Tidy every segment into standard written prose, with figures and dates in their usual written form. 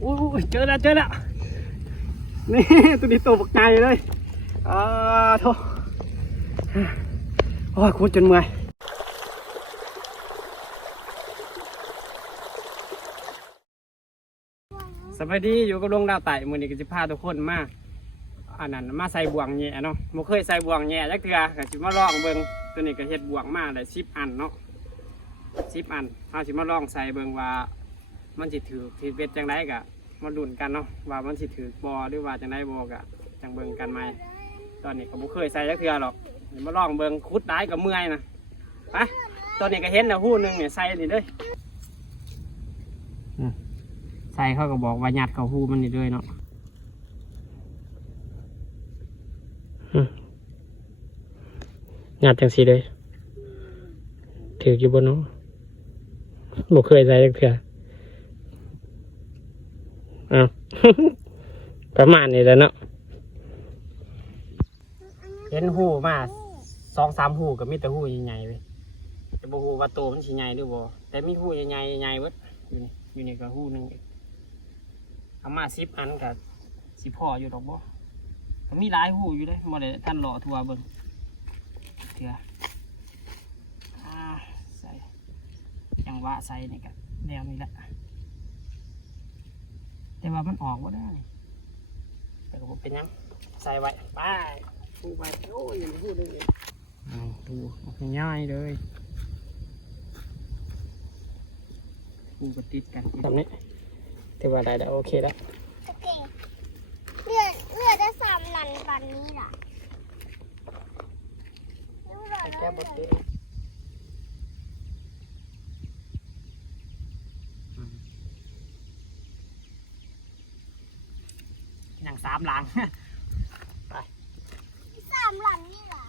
โอ้ยเจอแล้วนี่ตัวนี้ตัวบักใหญ่เลยโธ่โอ้ยกูจนเมื่อยสวัสดีอยู่กับลุงดาวไต่มือนี้ก็จะพาทุกคนมาอันนั้นมาใส่บ่วงแย่เนาะบ่เคยใส่บ่วงแย่จักเทื่อก็สิมาลองเบิ่งตัวนี้ก็เฮ็ดบ่วงมาได้10 อันเนาะ10 อันเอาสิมาลองใส่เบิ่งว่ามันสิถือที่เบ็ดจังไดก็มาลุ้นกันเนาะว่ามันสิถือบ่หรือว่าจังไดบ่ก็จังเบิ่งกันใหม่ตอนนี้ก็บ่เคยใส่จักเทื่อหรอกมาลองเบิ่งขุดได้ก็เมื่อยนะไปตอนนี้ก็เห็นแล้วฮู้นึงเนี่ยใส่นี่เด้อใส่เขาก็บอกว่ายัดเขาฮู้มันนี่เลยเนาะยัดจังสีเลยถืออยู่บนเนาะบ่เคยใส่จักเทื่อประมาณนี้แหละเนาะเห็นหูมา2-3หูก็มีแต่หูใหญ่ๆเว้ยแต่บ่ฮู้ว่าโตมันสิใหญ่หรือบ่แต่มีหูใหญ่ๆใหญ่เบิดอยู่นี่ก็หูนึงเอามา10 อันก็สิพออยู่ดอกบ่ก็มีหลายหูอยู่เด้บ่ได้ท่านหล่อทั่วเบิ่งเถื่อใส่จังหวะใส่นี่ก็แนวนี้แหละแต่ว่ามันออกบ่ได้แต่ก็บ่เป็นหยังใส่ไว้ไปหูไปโอ้ยยังหูนึงเลยดูง่ายเลยหูก็ติดกันแบบนี้ถือว่าได้โอเคแล้วโอเคเลือดจะ3 นันปันนี้ล่ะแก้บทเองอย่าง3 หลังไป3 หลังนี่ล่ะ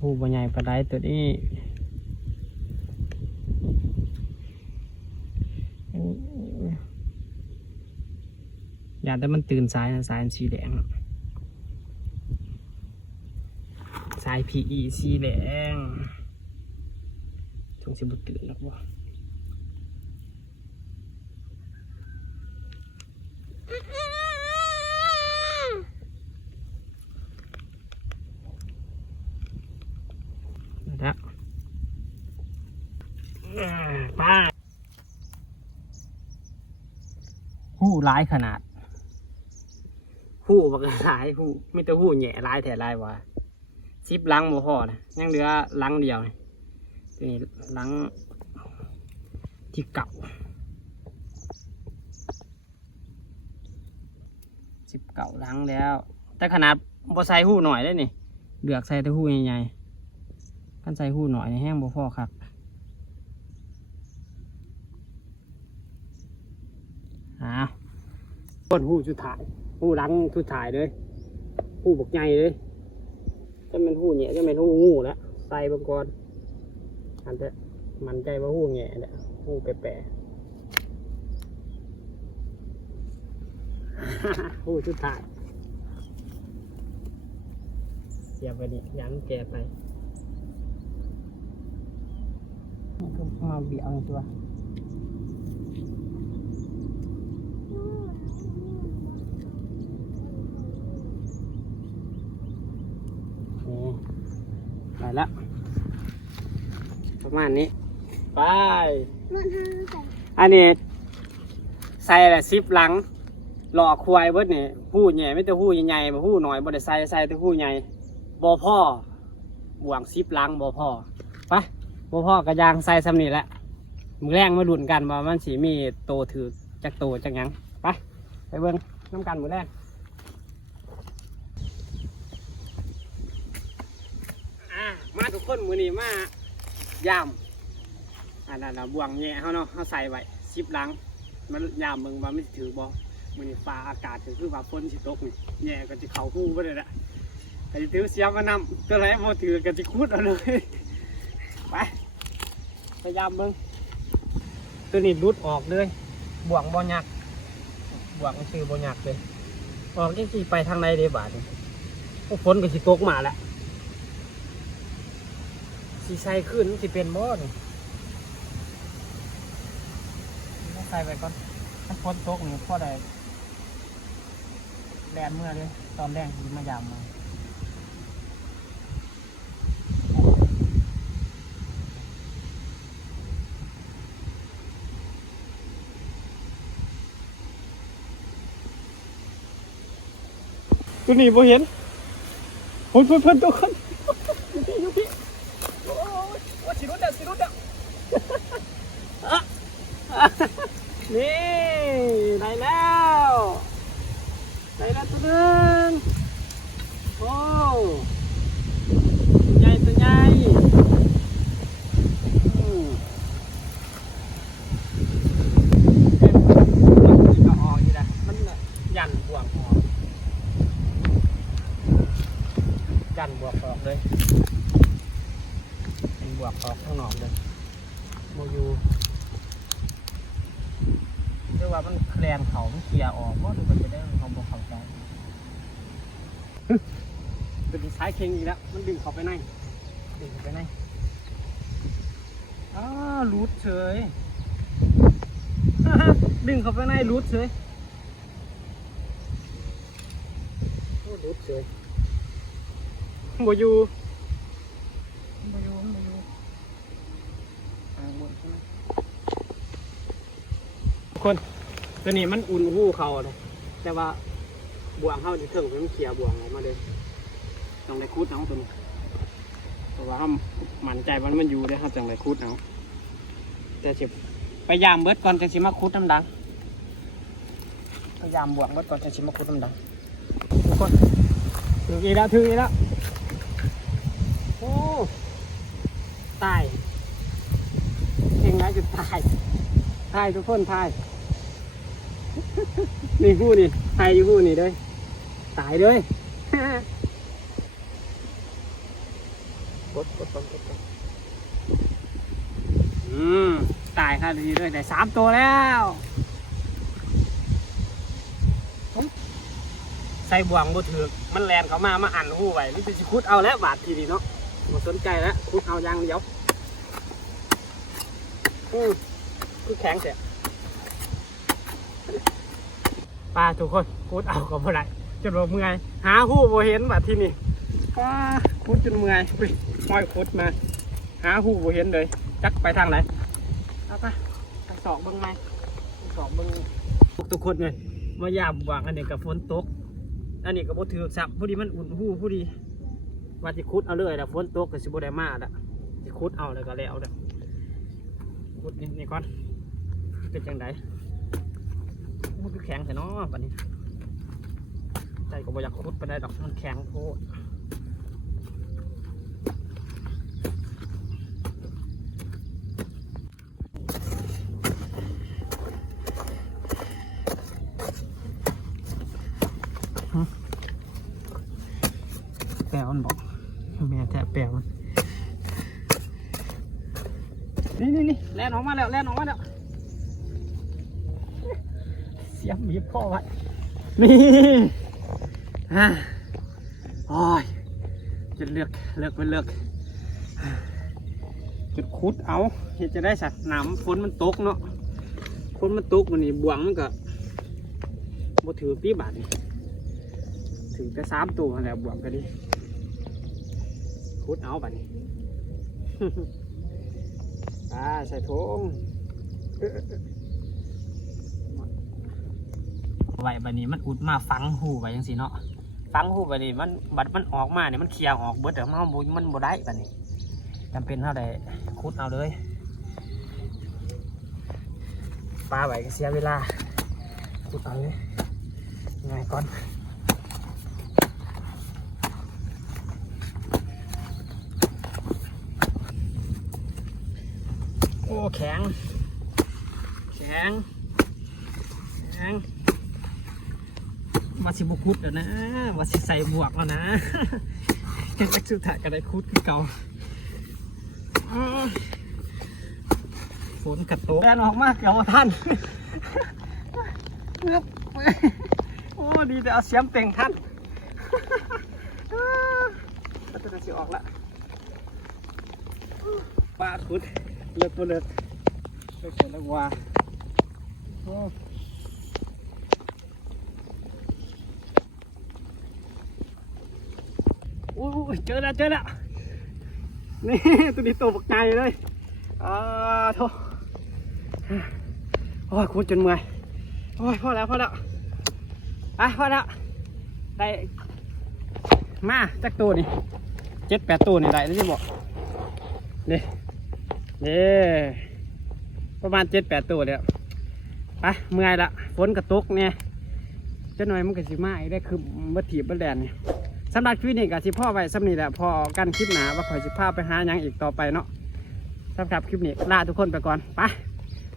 หูบใหญ่ปลาไหลตัวนี้อยากแต่มันตื่นสายนะสายสีแดงสาย PE สีแดงชงสิบุตื่นแล้ววะแล้วไปหู้ร้ายขนาดหู้บักร้ายหู้ไม่ต้องหู้แหน่ร้ายแถร้ายวะ10 หลังโมพ่อนะยังเหลือหลังเดียวนี่หลังที่เก่า19 หลังแล้วแต่ขนาดบ่ใส่หู้หน่อยได้นี่เลือกใส่แต่หู้ใหญ่ๆกันใส่หู้หน่อยในแห้งบ่พ่อครับต้นหู้สุดท้ายหู้หลังสุดท้ายเลยหู้บกใหญ่เลยจะเป็นหู้แง่จะเป็นหู้งูแล้วใส่บางก่อนอันจะมันใจว่าหู้แง่เนี่ยหู้แปะหู้สุดท้ายเสียบไปนี่ยันแกไปก็มาเบี่ยงตัวไปแล้วประมาณนี้ไปอันนี้ใส่ละ10 หลังหล่อควายเบิดนี่หู้ใหญ่ไม่แต่หู้ใหญ่ๆมาหู้หน่อยบ่ได้ใส่แต่หู้ใหญ่บ่พ่อบ่วง10 หลังบ่พ่อไปบ่พ่อกระยางใส่ซ้ำนี่แหละมือแรงมาดุนกันว่ามันสีมีโตถือจักโตจักหยังไปเบิ่งน้ำกันมือแรงมาทุกคนมือนี้มายามอันนั้นบ่วงแง่เขาเนาะเขาใส่ไว้10 หลังมันยามมึงว่าไม่ถือบ่มือนี้ฟ้าอากาศคือว่าฝนสิตกนี่แง่ก็จะเข่าหู้ไปเลยแหละแต่ถือเสียมานำตัวไหนบ่ถือก็จะคุดเอาเลยไปพยายามมึงตัวนี้รุดออกเลยบ่วงบ่หยักบ่วงชื่อบ่หยักเลยออกจริงๆไปทางไหนได้บาดนี่ฝนก็สิตกมาแล้วสีใส่ขึ้นสิเป็นบ่อนี่ใส่ไปก่อนใส่ ฝนตกนี่พ่อได้แดดเมื่อเลยตอนแรกมายามมาตัวนี้บ่เห็นเพิ่นตัวคนอยู่พี่โอ้ยว่าสิรุดเด้อนี่ได้แล้วตัวนึงโอ้ตัวใหญ่ก็ออกอยู่นะมันยันบวกออกยันบวกออกเลยเป็นบวกออกข้างนอกเลยโมยูเรียกว่ามันแคลนเขามันเคลียร์ออกว่าดูมันจะได้เขาบอกเขาใจเป็นสายเค็งอีกแล้วมันดึงเข้าไปในรูดเฉย ดึงเข้าไปในรูดเฉยรูดเฉยโมยูคนตัวนี้มันอุ่นหู้เขาเลยแต่ว่าบ่วงเขาจะเถิงมันเคลียร์บ่วงออกมาเลยต้องได้คูดเอาตัวนี้เพราะว่าเขาหมั่นใจมันอยู่ได้เขาจังได้คูดเอาแต่สิพยายามเบิดก่อนจะสิมาคูดน้ำดังพยายามบ่วงเบิดก่อนจะสิมาคูดน้ำดังทุกคนถึงอีกแล้วโอ้ตายเองนะจะตายทุกคนตายนี่หู้นี่ตายอยู่หู้นี่เลยตายเลยกดตายค่ะทีด้วยได้3 ตัวแล้วใส่บ่วงบ่ถือมันแลนเขามาอันหู้ไว้นี่จะคุดเอาแล้วบาดทีนี้เนาะหมดสนใจแล้วคุดเอาอย่างเดียวคือแข็งเสียปลาทุกคนคุดเอาก็บ่ได้จนว่าเมื่อยหาหู้บ่เห็นบาดทีนี้ป้าคุดจนเมื่อยห้อยคุดมาหาหู้บ่เห็นเลยจักไปทางไหนเอาไปสอกเบิ้งไหมสอกเบิ้งทุกคนเลยมายามวางอันนี้กับฝนตกอันนี้กับบ่ถือสับพอดีมันอุ่นหู้พอดีว่าจะคุดเอาเลยแต่ฝนตกก็สิบ่ได้มาละจะคุดเอาเลยก็แล้วเด้อคุดนี่ก่อนเป็นจังไดมันคือแข็งแต่เนาะบัดนี้ใจก็บ่อยากคุดไปได้ดอกมันแข็งโพดแปลมันบอกแม่แทะแปลมันนี่แล่นออกมาแล้วเสียบบีบพ่อไว้นี่โอ้ยจะเลือกจุดคุดเอาเห็นจะได้สัตว์หนามฝนมันตกเนาะฝนมันตกมันนี่บ่วงมันก็บ่ถือปีบาทนี่ถึงจะ3 ตัวแล้วบ่วงก็ดีคุดเอาบัดนี้ใส่ถุงไว้บัดนี้มันอุดมาฟังหูไว้ยังสิเนาะฟังหูบัดนี้มันออกมาเนี่ยมันเคลียร์ออกเบิดแต่มันบ่ได้บัดนี้จำเป็นเท่าใดคุดเอาเลยปลาไว้ก็เสียเวลาคุดเอาเลยง่ายก่อนโอ้แข็งว่าสิบุคุดแล้วนะว่าสิใส่บวกแล้วนะเห็นสุดท้ายก็ได้คุดคือเก่าฝนกัดโตแดนออกมากเกี่ยวท่านโอ้ดีแต่เอาเสียมเต่งท่านก็จะสิออกละปลาคุดเลือดเสร็จแล้วว่า เจอแล้วนี่ตัวนี้ตัวบักใหญ่เลยโธ่โอ้ยคุณจนเมื่อยโอ้ยพอแล้วไปพอแล้วได้มาจากตัวนี่7-8ตัวนี่ได้แล้วที่บอกนี่ประมาณ7-8ตัวแล้วไปเมื่อยละฝนกระตุกเนี่ยจะหน่อยมันก็สิมาอีกได้คือบัดถีบบัดแดนเนี่ยสำหรับคลิปนี้ก็สิพ่อไว้สำนี้แหละพอกันคลิปหนาว่าคอยสิพาไปหายังอีกต่อไปเนาะสำหรับคลิปนี้ลาทุกคนไปก่อนไป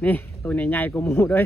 นี่ตัวนี้ใหญ่กว่าหมูด้วย